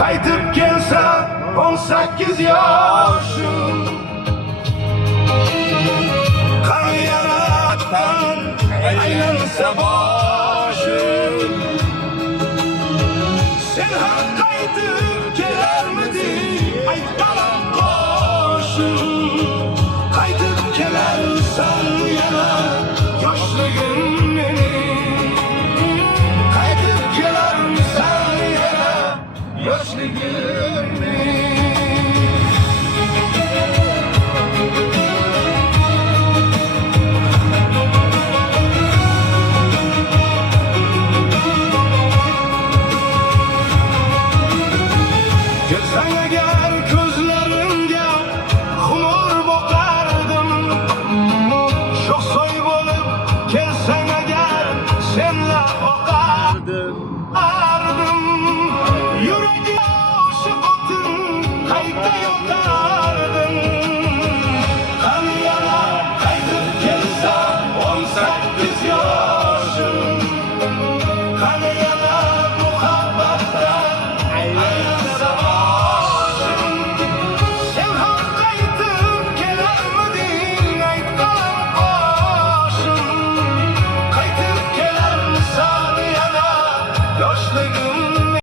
Qaytib kelsa 18 yoshim, qariyalardan aylansa boshim, sen ham qaytib kelarmiding aytganim qo'shim. Qaytib kelarsan yana yoshligim mening, qaytib kelarsan yana yoshligim.